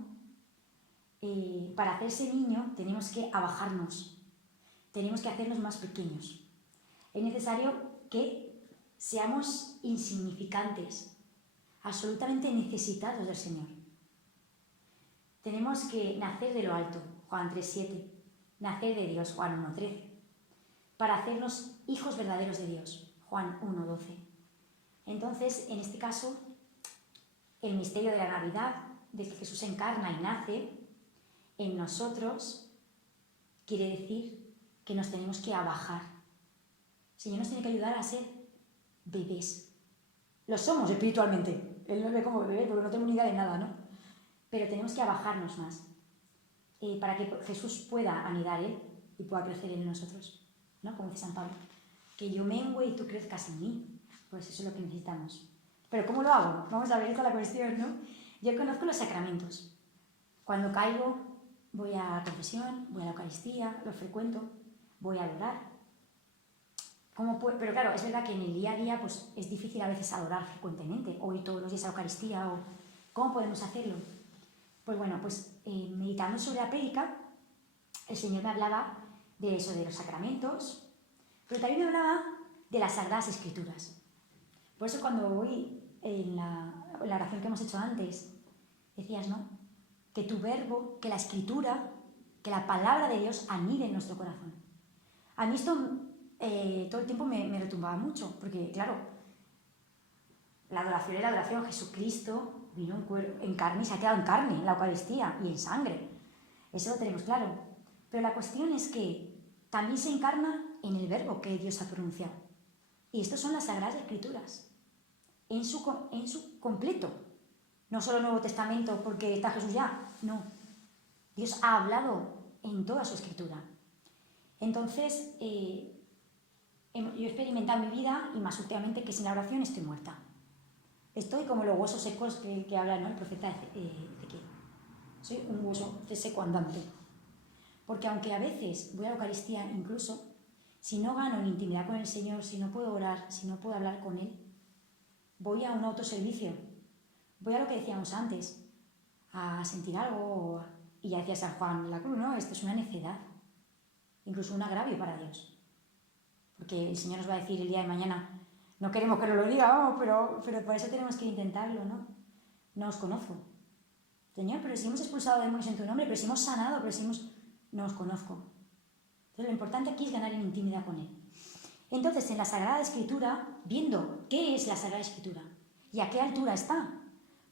para hacerse niño tenemos que abajarnos, tenemos que hacernos más pequeños. Es necesario que seamos insignificantes, absolutamente necesitados del Señor. Tenemos que nacer de lo alto, Juan 3:7, nacer de Dios, Juan 1:13, para hacernos hijos verdaderos de Dios, Juan 1:12. Entonces, en este caso, el misterio de la Navidad, de que Jesús se encarna y nace en nosotros, quiere decir que nos tenemos que abajar. El Señor nos tiene que ayudar a ser bebés. Lo somos espiritualmente. Él nos ve como bebé porque no tenemos ni idea de nada, ¿no? Pero tenemos que abajarnos más para que Jesús pueda anidar Él y pueda crecer en nosotros, ¿no? Como dice San Pablo. Que yo mengüe y tú crezcas en mí. Pues eso es lo que necesitamos. ¿Pero cómo lo hago? Vamos a ver, esta es la cuestión, ¿no? Yo conozco los sacramentos. Cuando caigo, voy a la confesión, voy a la Eucaristía, lo frecuento, voy a adorar. Pero claro, es verdad que en el día a día pues, es difícil a veces adorar frecuentemente, o ir todos los días a la Eucaristía, o ¿cómo podemos hacerlo? Pues bueno, meditando sobre la prédica, el Señor me hablaba de eso, de los sacramentos, pero también me hablaba de las Sagradas Escrituras. Por eso cuando hoy, en la oración que hemos hecho antes, decías, ¿no? Que tu verbo, que la Escritura, que la palabra de Dios anide en nuestro corazón. A mí esto todo el tiempo me retumbaba mucho, porque claro, la adoración era la adoración. Jesucristo vino en carne y se ha quedado en carne, en la Eucaristía y en sangre. Eso lo tenemos claro. Pero la cuestión es que también se encarna en el verbo que Dios ha pronunciado. Y estas son las Sagradas Escrituras, en su completo. No solo el Nuevo Testamento porque está Jesús ya, no. Dios ha hablado en toda su Escritura. Entonces, yo he experimentado en mi vida, y más últimamente, que sin la oración estoy muerta. Estoy como los huesos secos que habla, ¿no?, el profeta Ezequiel. Soy un hueso seco andante. Porque aunque a veces voy a la Eucaristía, incluso, si no gano en intimidad con el Señor, si no puedo orar, si no puedo hablar con Él, voy a un autoservicio. Voy a lo que decíamos antes, a sentir algo, y ya decía San Juan de la Cruz, ¿no? Esto es una necedad, incluso un agravio para Dios. Porque el Señor nos va a decir el día de mañana, no queremos que nos lo diga, vamos, pero por eso tenemos que intentarlo, ¿no? No os conozco. Señor, pero si hemos expulsado demonios en tu nombre, pero si hemos sanado, no os conozco. Entonces lo importante aquí es ganar en intimidad con Él. Entonces, en la Sagrada Escritura, viendo qué es la Sagrada Escritura y a qué altura está.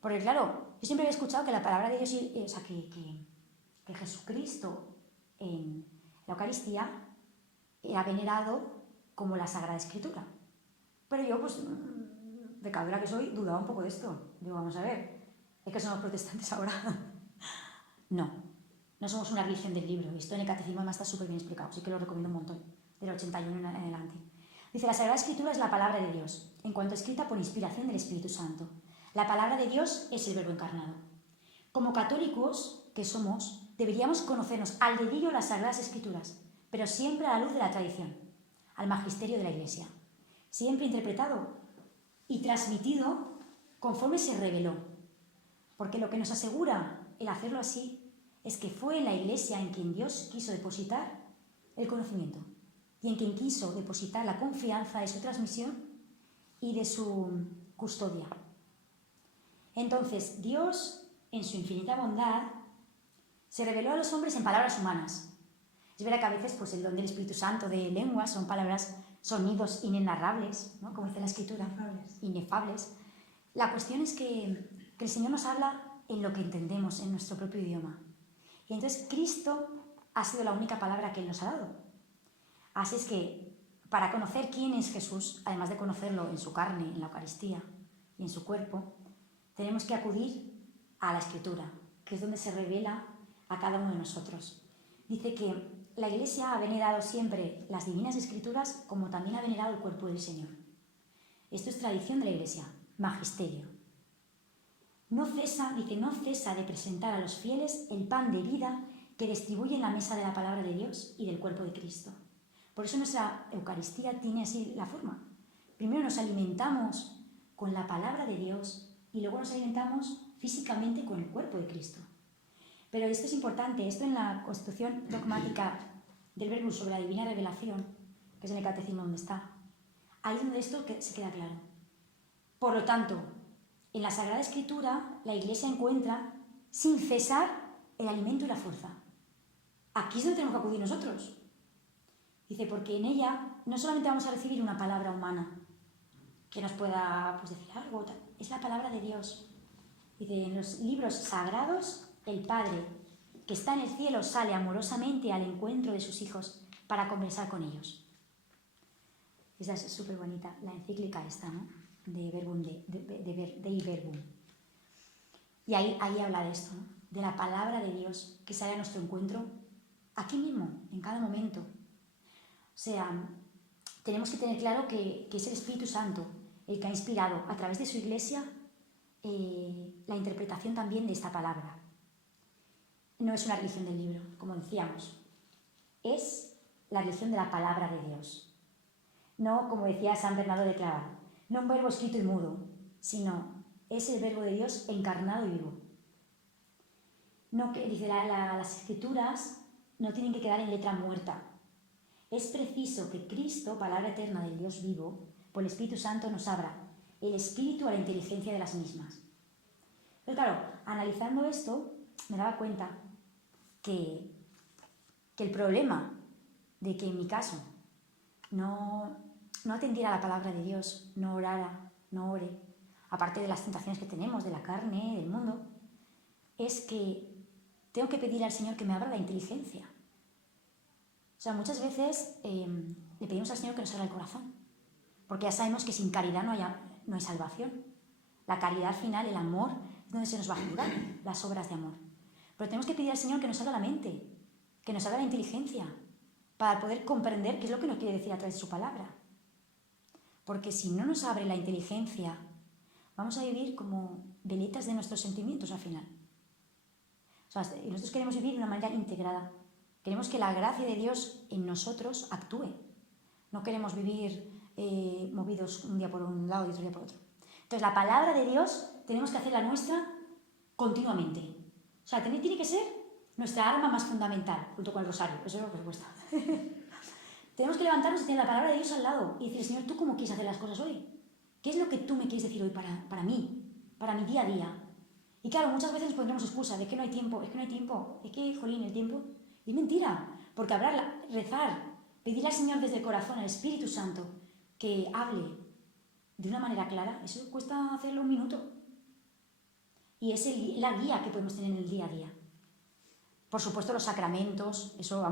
Porque claro, yo siempre he escuchado que la palabra de Dios, o sea, que Jesucristo en la Eucaristía era venerado como la Sagrada Escritura. Pero yo, pues, pecadora que soy, dudaba un poco de esto. Digo, vamos a ver, ¿es que somos protestantes ahora? No somos una religión del libro. Esto en el Catecismo además está súper bien explicado, así que lo recomiendo un montón, del 81 en adelante. Dice, la Sagrada Escritura es la palabra de Dios, en cuanto escrita por inspiración del Espíritu Santo. La palabra de Dios es el Verbo encarnado. Como católicos que somos, deberíamos conocernos al dedillo las Sagradas Escrituras, pero siempre a la luz de la tradición, al magisterio de la Iglesia, siempre interpretado y transmitido conforme se reveló. Porque lo que nos asegura el hacerlo así es que fue en la Iglesia en quien Dios quiso depositar el conocimiento y en quien quiso depositar la confianza de su transmisión y de su custodia. Entonces, Dios, en su infinita bondad, se reveló a los hombres en palabras humanas. Es verdad que a veces pues, el don del Espíritu Santo de lenguas son palabras, sonidos inenarrables, ¿no?, como dice la Escritura, inefables. La cuestión es que el Señor nos habla en lo que entendemos, en nuestro propio idioma. Y entonces Cristo ha sido la única palabra que Él nos ha dado. Así es que para conocer quién es Jesús, además de conocerlo en su carne, en la Eucaristía y en su cuerpo, tenemos que acudir a la Escritura, que es donde se revela a cada uno de nosotros. Dice que la Iglesia ha venerado siempre las divinas Escrituras como también ha venerado el cuerpo del Señor. Esto es tradición de la Iglesia, magisterio. No cesa de presentar a los fieles el pan de vida que distribuye en la mesa de la palabra de Dios y del cuerpo de Cristo. Por eso nuestra Eucaristía tiene así la forma. Primero nos alimentamos con la palabra de Dios y luego nos alimentamos físicamente con el cuerpo de Cristo. Pero esto es importante, esto en la Constitución Dogmática del Verbum sobre la Divina Revelación, que es en el Catecismo donde está, ahí es donde esto se queda claro. Por lo tanto, en la Sagrada Escritura la Iglesia encuentra sin cesar el alimento y la fuerza. Aquí es donde tenemos que acudir nosotros. Dice, porque en ella no solamente vamos a recibir una palabra humana que nos pueda decir algo, es la palabra de Dios. Dice, en los libros sagrados, el Padre que está en el cielo sale amorosamente al encuentro de sus hijos para conversar con ellos. Esa es súper bonita, la encíclica esta, ¿no? De Verbum, Dei Verbum. Y ahí habla de esto, ¿no? De la palabra de Dios que sale a nuestro encuentro aquí mismo, en cada momento. O sea, tenemos que tener claro que es el Espíritu Santo el que ha inspirado a través de su Iglesia la interpretación también de esta palabra. No es una religión del libro, como decíamos, es la religión de la palabra de Dios. No, como decía San Bernardo de Claraval, no un verbo escrito y mudo, sino es el verbo de Dios encarnado y vivo. No, dice, las escrituras no tienen que quedar en letra muerta. Es preciso que Cristo, palabra eterna del Dios vivo, por el Espíritu Santo nos abra el espíritu a la inteligencia de las mismas. Pero claro, analizando esto, me daba cuenta que el problema de que en mi caso no atendiera a la palabra de Dios, no orara, no ore, aparte de las tentaciones que tenemos, de la carne, del mundo, es que tengo que pedir al Señor que me abra la inteligencia. O sea, muchas veces le pedimos al Señor que nos abra el corazón, porque ya sabemos que sin caridad no hay salvación. La caridad final, el amor, es donde se nos va a juzgar las obras de amor. Pero tenemos que pedir al Señor que nos abra la mente, que nos abra la inteligencia, para poder comprender qué es lo que nos quiere decir a través de su palabra. Porque si no nos abre la inteligencia, vamos a vivir como veletas de nuestros sentimientos al final. O sea, nosotros queremos vivir de una manera integrada. Queremos que la gracia de Dios en nosotros actúe. No queremos vivir movidos un día por un lado y otro día por otro. Entonces, la palabra de Dios tenemos que hacerla nuestra continuamente. O sea, tiene que ser nuestra arma más fundamental, junto con el rosario. Eso es por supuesto. Tenemos que levantarnos y tener la palabra de Dios al lado y decir, Señor, ¿tú cómo quieres hacer las cosas hoy? ¿Qué es lo que tú me quieres decir hoy para mí, para mi día a día? Y claro, muchas veces nos pondremos excusa de que no hay tiempo, es que, jolín, el tiempo. Es mentira, porque hablar, rezar, pedirle al Señor desde el corazón, al Espíritu Santo, que hable de una manera clara, eso cuesta hacerlo un minuto. Y es la guía que podemos tener en el día a día. Por supuesto, los sacramentos, eso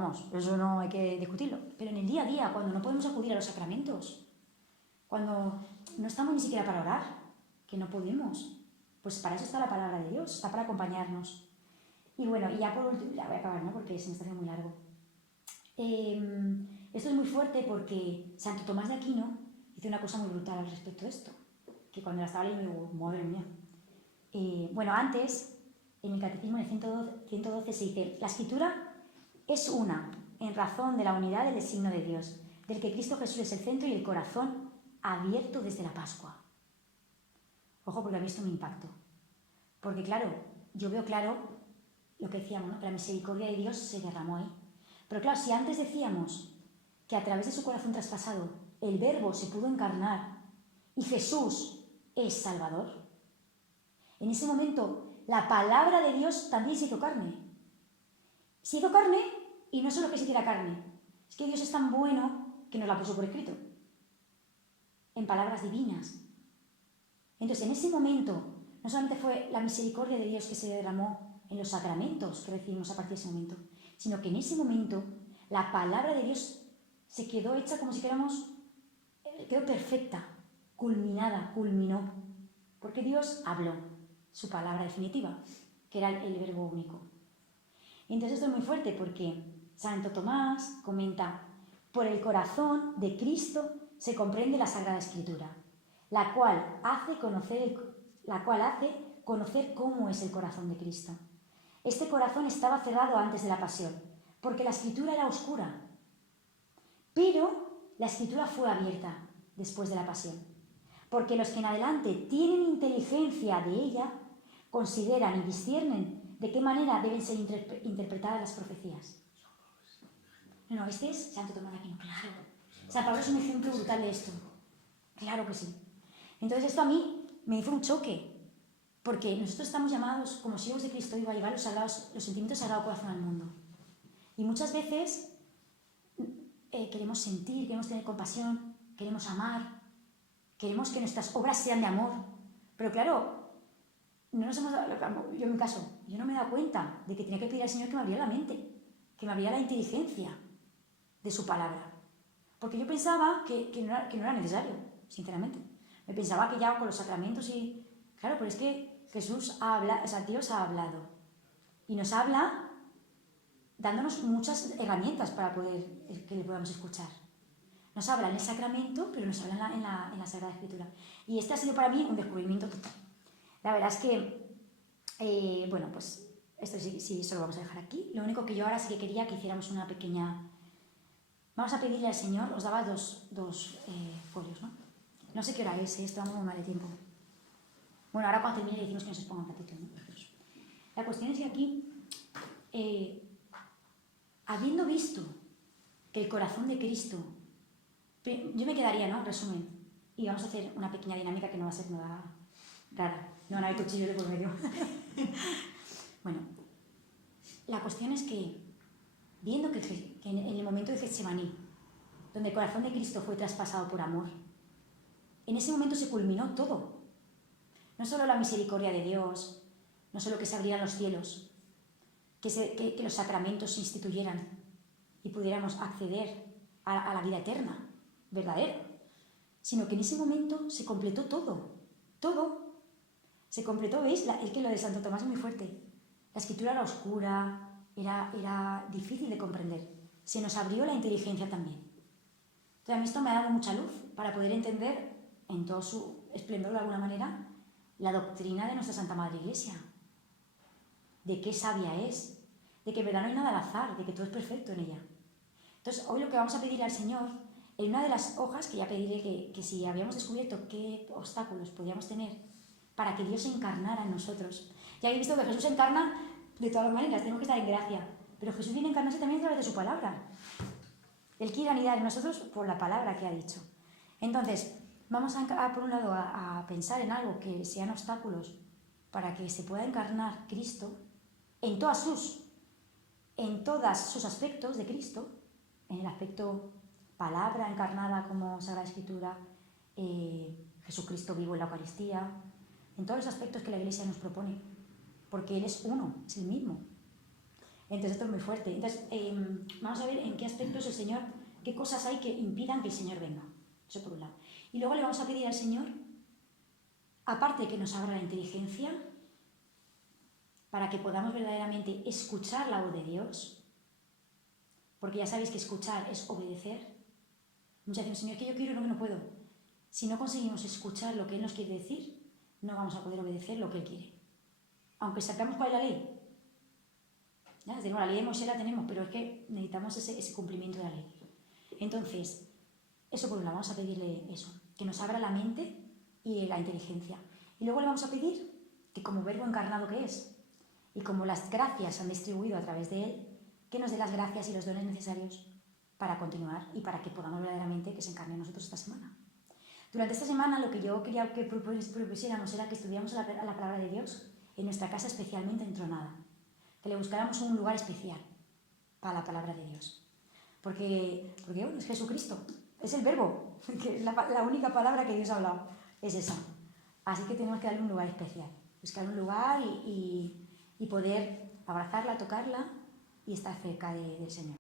no hay que discutirlo. Pero en el día a día, cuando no podemos acudir a los sacramentos, cuando no estamos ni siquiera para orar, que no podemos, pues para eso está la palabra de Dios, está para acompañarnos. Y bueno, y ya por último, ya voy a acabar, ¿no? Porque se me está haciendo muy largo. Esto es muy fuerte porque Santo Tomás de Aquino dice una cosa muy brutal al respecto de esto, que cuando la estaba leyendo digo, madre mía. Bueno, antes, en el Catecismo en el 112 se dice, la Escritura es una, en razón de la unidad del designio de Dios, del que Cristo Jesús es el centro y el corazón abierto desde la Pascua. Ojo, porque a mí esto me impactó. Porque claro, yo veo claro lo que decíamos, ¿no? Que la misericordia de Dios se derramó ahí. Pero claro, si antes decíamos que a través de su corazón traspasado el Verbo se pudo encarnar y Jesús es Salvador, en ese momento la palabra de Dios también se hizo carne. Se hizo carne y no solo que se hiciera carne, es que Dios es tan bueno que nos la puso por escrito, en palabras divinas. Entonces, en ese momento, no solamente fue la misericordia de Dios que se derramó en los sacramentos que recibimos a partir de ese momento, sino que en ese momento la palabra de Dios se quedó hecha como si quedó perfecta, culminó, porque Dios habló su palabra definitiva, que era el verbo único. Entonces esto es muy fuerte porque Santo Tomás comenta, por el corazón de Cristo se comprende la Sagrada Escritura, la cual hace conocer cómo es el corazón de Cristo. Este corazón estaba cerrado antes de la pasión, porque la Escritura era oscura, pero la Escritura fue abierta después de la pasión, porque los que en adelante tienen inteligencia de ella consideran y disciernen de qué manera deben ser interpretadas las profecías. No, este es Santo Tomás de Aquino, claro. San Pablo es un ejemplo brutal de esto. Claro que sí. Entonces esto a mí me hizo un choque, porque nosotros estamos llamados, como siervos de Cristo, a llevar los sentimientos sagrados corazón al mundo. Y muchas veces queremos sentir, queremos tener compasión, queremos amar, queremos que nuestras obras sean de amor. Pero claro, no nos hemos dado, yo en mi caso, yo no me he dado cuenta de que tenía que pedir al Señor que me abriera la mente, que me abriera la inteligencia de su palabra. Porque yo pensaba que no era necesario, sinceramente. Me pensaba que ya con los sacramentos y... Claro, pero es que Jesús ha hablado, o sea, Dios ha hablado. Y nos habla dándonos muchas herramientas para poder que le podamos escuchar. Nos habla en el sacramento, pero nos habla en la Sagrada Escritura. Y este ha sido para mí un descubrimiento total. La verdad es que, bueno, pues esto sí, eso lo vamos a dejar aquí. Lo único que yo ahora sí que quería que hiciéramos una pequeña... Vamos a pedirle al Señor, os daba dos folios, ¿no? No sé qué hora es, esto vamos muy mal de tiempo. Bueno, ahora cuando termine le decimos que nos exponga un ratito, ¿no? La cuestión es que aquí, habiendo visto que el corazón de Cristo, yo me quedaría, ¿no? Resumen, y vamos a hacer una pequeña dinámica que no va a ser nada rara, no van a haber cuchillos de por medio. Bueno, la cuestión es que, viendo que en el momento de Getsemaní, donde el corazón de Cristo fue traspasado por amor, en ese momento se culminó todo. No solo la misericordia de Dios, no solo que se abrieran los cielos, que los sacramentos se instituyeran y pudiéramos acceder a la vida eterna, verdadera, sino que en ese momento se completó todo. Todo se completó, ¿veis? Es que lo de Santo Tomás es muy fuerte. La escritura era oscura, era difícil de comprender. Se nos abrió la inteligencia también. Entonces a mí esto me ha dado mucha luz para poder entender en todo su esplendor de alguna manera la doctrina de nuestra Santa Madre Iglesia, de qué sabia es, de que en verdad no hay nada al azar, de que todo es perfecto en ella. Entonces hoy lo que vamos a pedir al Señor, en una de las hojas que ya pediré que si habíamos descubierto qué obstáculos podíamos tener para que Dios se encarnara en nosotros. Ya habéis visto que Jesús se encarna de todas maneras, tenemos que estar en gracia, pero Jesús viene a encarnarse también a través de su palabra. Él quiere anidar en nosotros por la palabra que ha dicho. Entonces, vamos por un lado a pensar en algo que sean obstáculos para que se pueda encarnar Cristo en todos sus aspectos de Cristo, en el aspecto palabra encarnada como Sagrada Escritura, Jesucristo vivo en la Eucaristía, en todos los aspectos que la Iglesia nos propone, porque Él es uno, es el mismo. Entonces esto es muy fuerte. Entonces vamos a ver en qué aspectos el Señor, qué cosas hay que impidan que el Señor venga. Eso por un lado. Y luego le vamos a pedir al Señor, aparte de que nos abra la inteligencia, para que podamos verdaderamente escuchar la voz de Dios, porque ya sabéis que escuchar es obedecer. Muchas veces, Señor, que yo quiero, no, que no puedo. Si no conseguimos escuchar lo que Él nos quiere decir, no vamos a poder obedecer lo que Él quiere. Aunque sepamos cuál es la ley. Ya, tenemos la ley de Moisés, la tenemos, pero es que necesitamos ese cumplimiento de la ley. Entonces, eso por un lado, vamos a pedirle eso, que nos abra la mente y la inteligencia. Y luego le vamos a pedir que como verbo encarnado que es, y como las gracias se han distribuido a través de Él, que nos dé las gracias y los dones necesarios para continuar y para que podamos verdaderamente que se encarne en nosotros esta semana. Durante esta semana lo que yo quería que propusiéramos era que estudiáramos la palabra de Dios en nuestra casa especialmente entronada, que le buscáramos un lugar especial para la palabra de Dios. Porque bueno, es Jesucristo, es el verbo, que es la única palabra que Dios ha hablado, es esa. Así que tenemos que darle un lugar especial, buscar un lugar y poder abrazarla, tocarla y estar cerca del Señor.